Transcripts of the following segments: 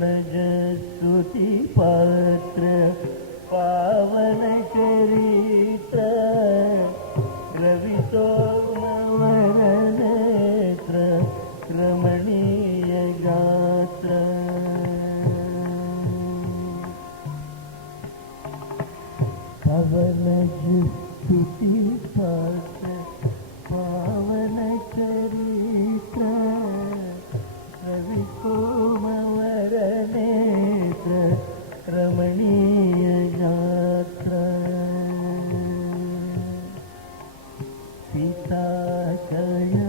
वनज स्तुति पात्र पावन चरित्र रवितोमवरनेत्र रमणीय गात्र वनज स्तुति पात्र पावन चरित्र रवितोमवरनेत्र रमणीय गात्र सीता कया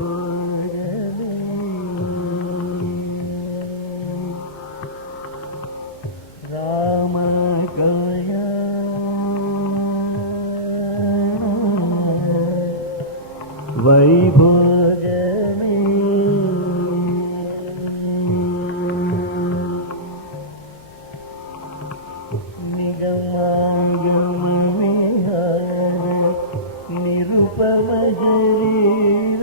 वैभोगमे राम कया वैभोगमे निगमागम विहार निरुपम शरीर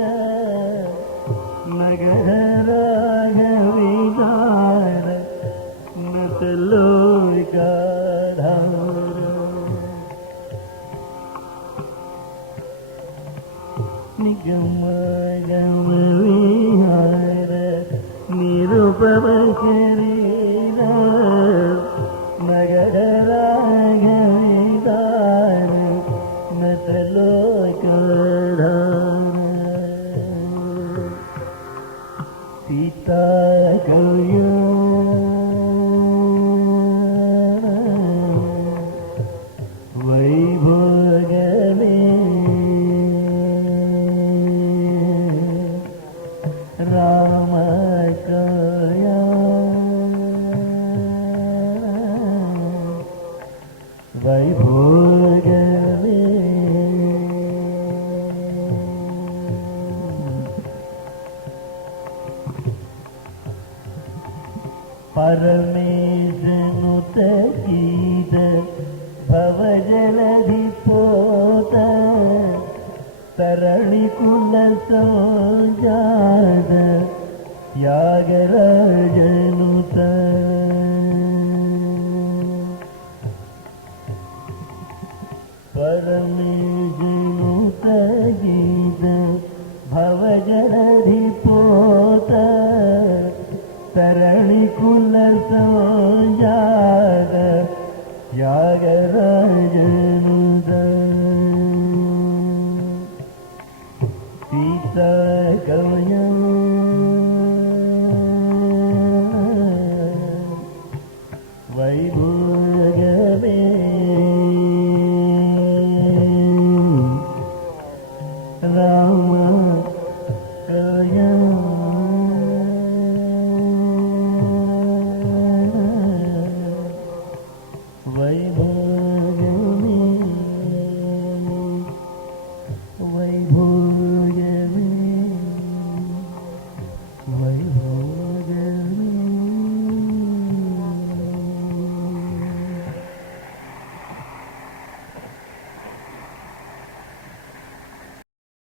नगर राघविदार नतलोकाधार निगमागम विहार निरुपम शरीर नगर राघविदार नतलोकाधार सीता कया वैभोगमे राम कया वैभोगमे परमेशनुत गीत भवजलधि पोत तरणि कुल संजात त्यागराजनुत परमेशनुत गीत भवजलधि पोत तरणि कुल संजात त्यागराजनुत सीता कया वैभोगमे राम कया वैभोगमे वैभोगमे वैभोगमे